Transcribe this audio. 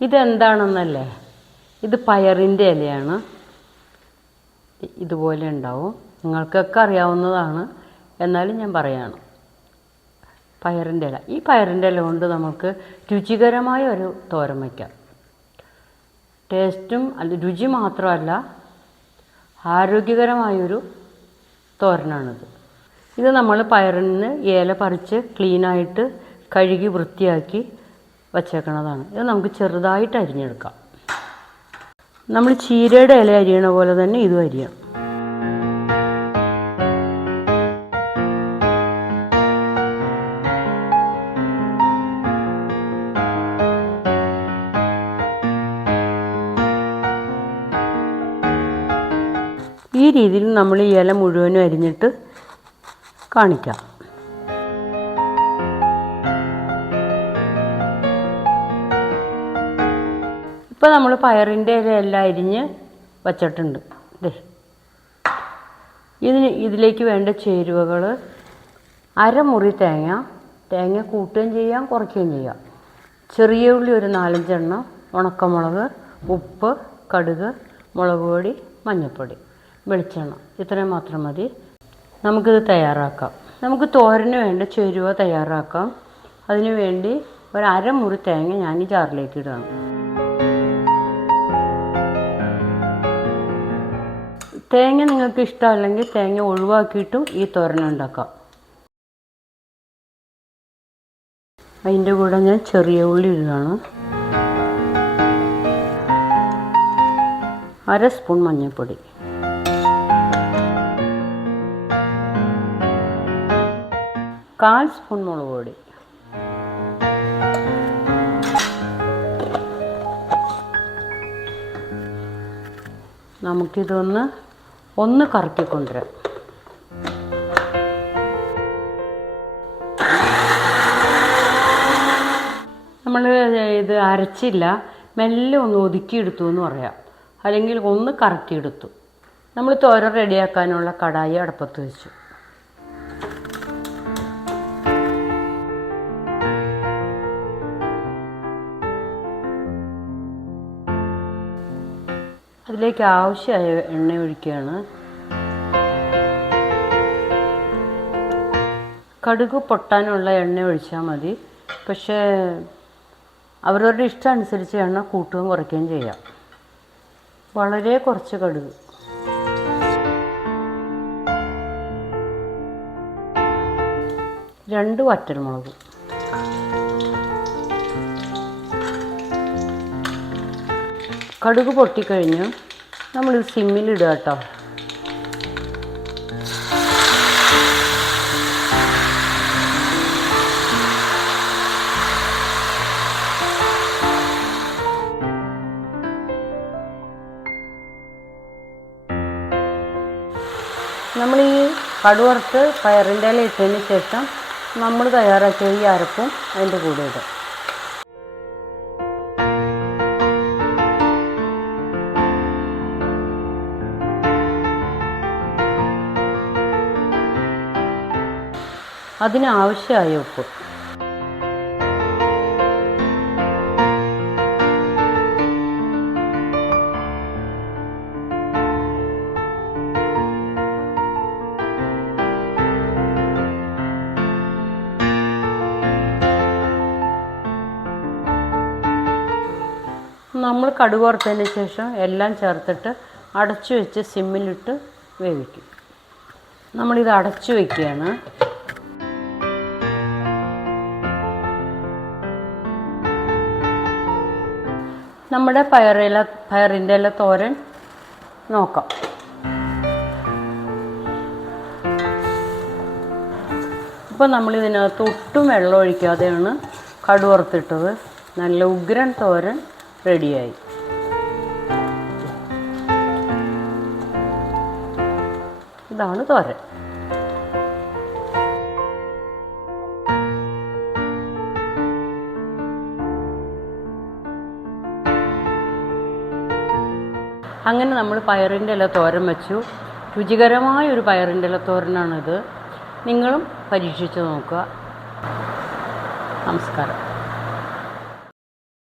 ഇതെന്താണെന്നല്ലേ, ഇത് പയറിൻ്റെ ഇലയാണ്. ഇതുപോലെ ഉണ്ടാവും, നിങ്ങൾക്കൊക്കെ അറിയാവുന്നതാണ്, എന്നാലും ഞാൻ പറയാണ്. പയറിൻ്റെ ഇല, ഈ പയറിൻ്റെ ഇല കൊണ്ട് നമുക്ക് രുചികരമായ ഒരു തോരൻ വയ്ക്കാം. ടേസ്റ്റും രുചി മാത്രമല്ല, ആരോഗ്യകരമായൊരു തോരനാണിത്. ഇത് നമ്മൾ പയറിൽ നിന്ന് ഇല പറിച്ച് ക്ലീനായിട്ട് കഴുകി വൃത്തിയാക്കി വച്ചേക്കണതാണ്. ഇത് നമുക്ക് ചെറുതായിട്ട് അരിഞ്ഞെടുക്കാം. നമ്മൾ ചീരയുടെ ഇല അരിയണ പോലെ തന്നെ ഇതും അരിയണം. ഈ രീതിയിൽ നമ്മൾ ഈ ഇല മുഴുവനും അരിഞ്ഞിട്ട് കാണിക്കാം. ഇപ്പോൾ നമ്മൾ പയറിൻ്റെ ഇലയെല്ലാം അരിഞ്ഞ് വച്ചിട്ടുണ്ട്. ഇതിലേക്ക് വേണ്ട ചേരുവകൾ: അരമുറി തേങ്ങ കൂട്ടുകയും ചെയ്യാം, കുറയ്ക്കുകയും ചെയ്യാം. ചെറിയ ഉള്ളി ഒരു 4-5 എണ്ണം, ഉണക്കമുളക്, ഉപ്പ്, കടുക്, മുളക് പൊടി, മഞ്ഞൾപ്പൊടി, വെളിച്ചെണ്ണ, ഇത്രയും മാത്രം മതി. നമുക്കിത് തയ്യാറാക്കാം. നമുക്ക് തോരന് വേണ്ട ചേരുവ തയ്യാറാക്കാം. അതിനു വേണ്ടി ഒരു അരമുറി തേങ്ങ ഞാൻ ഈ ജാറിലേക്ക് ഇടണം. തേങ്ങ നിങ്ങൾക്ക് ഇഷ്ടമല്ലെങ്കിൽ തേങ്ങ ഒഴിവാക്കിയിട്ടും ഈ തോരൻ ഉണ്ടാക്കാം. അതിൻ്റെ കൂടെ ഞാൻ ചെറിയ ഉള്ളി ഇടുകയാണ്. 1/2 സ്പൂൺ മഞ്ഞൾപ്പൊടി, 1/4 സ്പൂൺ മുളക് പൊടി, നമുക്കിതൊന്ന് കറക്കിക്കൊണ്ടുവരാം. നമ്മൾ ഇത് അരച്ചില്ല, മെല്ലെ ഒന്ന് ഒതുക്കിയെടുത്തു എന്ന് പറയാം, അല്ലെങ്കിൽ ഒന്ന് കറക്കിയെടുത്തു. നമ്മൾ തോരൻ റെഡിയാക്കാനുള്ള കടായി അടുപ്പത്ത് വെച്ചു. അതിലേക്ക് ആവശ്യമായ എണ്ണ ഒഴിക്കുകയാണ്. കടുക് പൊട്ടാനുള്ള എണ്ണ ഒഴിച്ചാൽ മതി. പക്ഷേ അവരവരുടെ ഇഷ്ടം അനുസരിച്ച് എണ്ണ കൂട്ടുകയും കുറയ്ക്കുകയും ചെയ്യാം. വളരെ കുറച്ച് കടുക്, രണ്ട് വറ്റൽമുളക്, കടുക് പൊട്ടിക്കഴിഞ്ഞ് നമ്മളിത് സിമ്മിലിടുക കേട്ടോ. നമ്മൾ ഈ കടുവറുത്ത് പയറിൻ്റെ ഇല ഇട്ടതിന് ശേഷം നമ്മൾ തയ്യാറാക്കിയ ഈ അരപ്പും അതിൻ്റെ കൂടെ ഇടും. അതിനാവശ്യമായ ഉപ്പ്, നമ്മൾ കടുക് വറുത്തതിന് ശേഷം എല്ലാം ചേർത്തിട്ട് അടച്ചു വെച്ച് സിമ്മിലിട്ട് വേവിക്കും. നമ്മളിത് അടച്ചു വയ്ക്കുകയാണ്. നമ്മുടെ പയറിൻ്റെ ഇല തോരൻ നോക്കാം. ഇപ്പോൾ നമ്മളിതിനകത്ത് ഒട്ടും വെള്ളം ഒഴിക്കാതെയാണ് കടുക് വറുത്തിട്ടത്. നല്ല ഉഗ്രൻ തോരൻ റെഡിയായി. ഇതാണ് തോരൻ. അങ്ങനെ നമ്മൾ പയറിൻ്റെ ഇല തോരൻ വെച്ചു. രുചികരമായൊരു പയറിൻ്റെ ഇല തോരനാണിത്. നിങ്ങളും പരീക്ഷിച്ച് നോക്കുക. നമസ്കാരം.